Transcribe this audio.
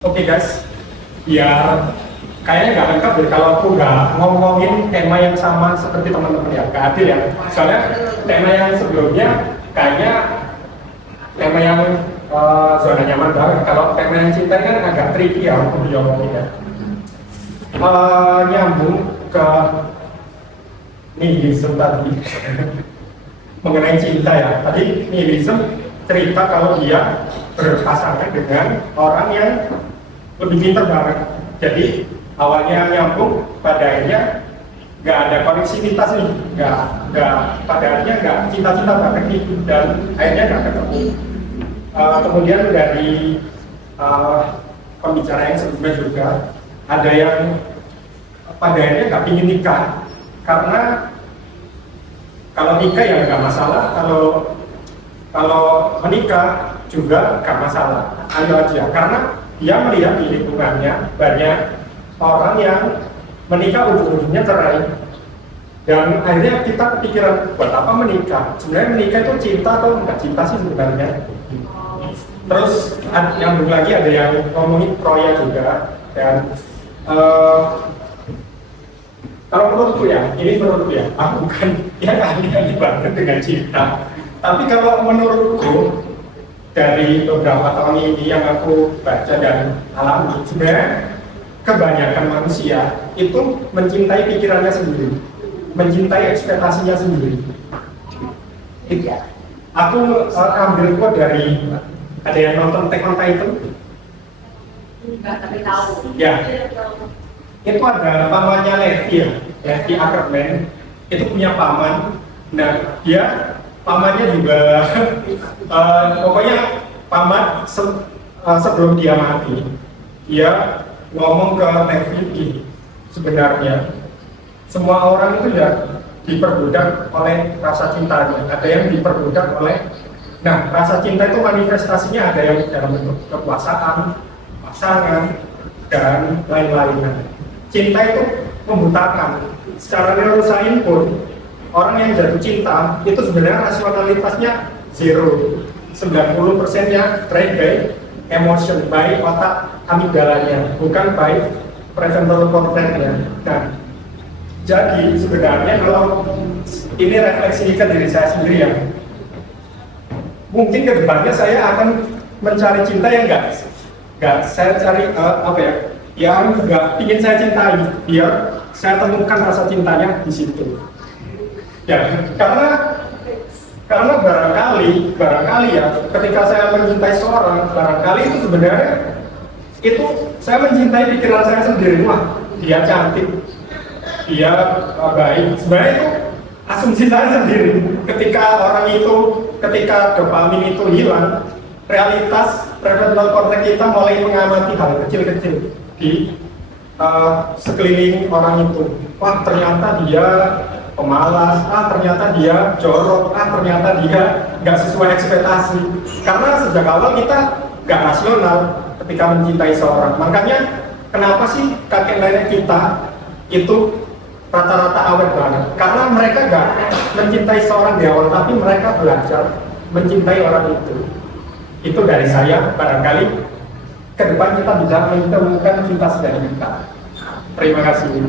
Oke guys, biar kayaknya nggak lengkap deh kalau aku nggak ngomongin tema yang sama seperti teman-teman ya, nggak adil ya. Soalnya tema yang sebelumnya kayaknya tema yang zona nyaman banget. Kalau tema yang cinta kan agak tricky ya untuk diomongin ya. Nyambung ke nihilism tadi mengenai cinta ya. Tadi nihilism cerita kalau dia berpasangan dengan orang yang lebih pintar banget. Jadi awalnya nyambung, pada akhirnya nggak ada koneksivitas nih, nggak pada akhirnya nggak cinta-cinta banget nih, dan akhirnya nggak ketemu. Kemudian dari pembicara yang sebelumnya juga ada yang pada akhirnya nggak ingin nikah karena kalau nikah ya nggak masalah, kalau menikah juga nggak masalah, ayo aja, karena dia melihat di lingkungannya banyak orang yang menikah ujung-ujungnya cerai, dan akhirnya kita kepikiran buat apa menikah? Sebenarnya menikah itu cinta atau nggak cinta sih sebenarnya? Terus nyambung lagi ada yang ngomongin proyek juga, dan kalau menurutku ya, ini menurutku ya, aku bukan yang ahli banget dengan cinta, tapi kalau menurutku dari beberapa tahun ini yang aku baca dan alami, sebenarnya kebanyakan manusia itu mencintai pikirannya sendiri, mencintai ekspektasinya sendiri. Aku ambil quote dari, ada yang nonton Attack on Titan? Enggak, tapi tahu. Ya, itu ada pamannya Levi ya, Levi Ackerman, itu punya paman. Nah, dia pamannya juga pokoknya paman sebelum dia mati, dia ngomong ke Levi, sebenarnya semua orang itu ya diperbudak oleh rasa cintanya, ada yang diperbudak oleh, nah rasa cinta itu manifestasinya ada yang dalam bentuk kekuasaan, pasangan, dan lain-lain. Cinta itu membutakan. Secara neuroscience pun orang yang jatuh cinta itu sebenarnya rasionalitasnya zero, 90%-nya drive by emotion, by otak amigdalanya, bukan by prefrontal cortex-nya. Nah, jadi sebenarnya kalau ini refleksikan diri saya sendiri ya, mungkin kedepannya saya akan mencari cinta yang nggak saya cari yang nggak ingin saya cintai, biar saya temukan rasa cintanya di situ. Ya, karena barangkali ya, ketika saya mencintai seorang, barangkali itu sebenarnya itu saya mencintai pikiran saya sendiri. Wah, dia cantik, dia baik. Sebenarnya itu asumsi saya sendiri. Ketika dopamin itu hilang, realitas prefrontal cortex kita mulai mengamati hal kecil-kecil di sekeliling orang itu. Wah, ternyata dia pemalas, ternyata dia jorok, ternyata dia nggak sesuai ekspektasi. Karena sejak awal kita nggak rasional ketika mencintai seorang. Makanya kenapa sih kakek nenek kita itu rata-rata awet banget? Karena mereka nggak mencintai seorang di awal, tapi mereka belajar mencintai orang itu. Itu dari saya, barangkali ke depan kita bisa menemukan cinta sejati kita. Terima kasih.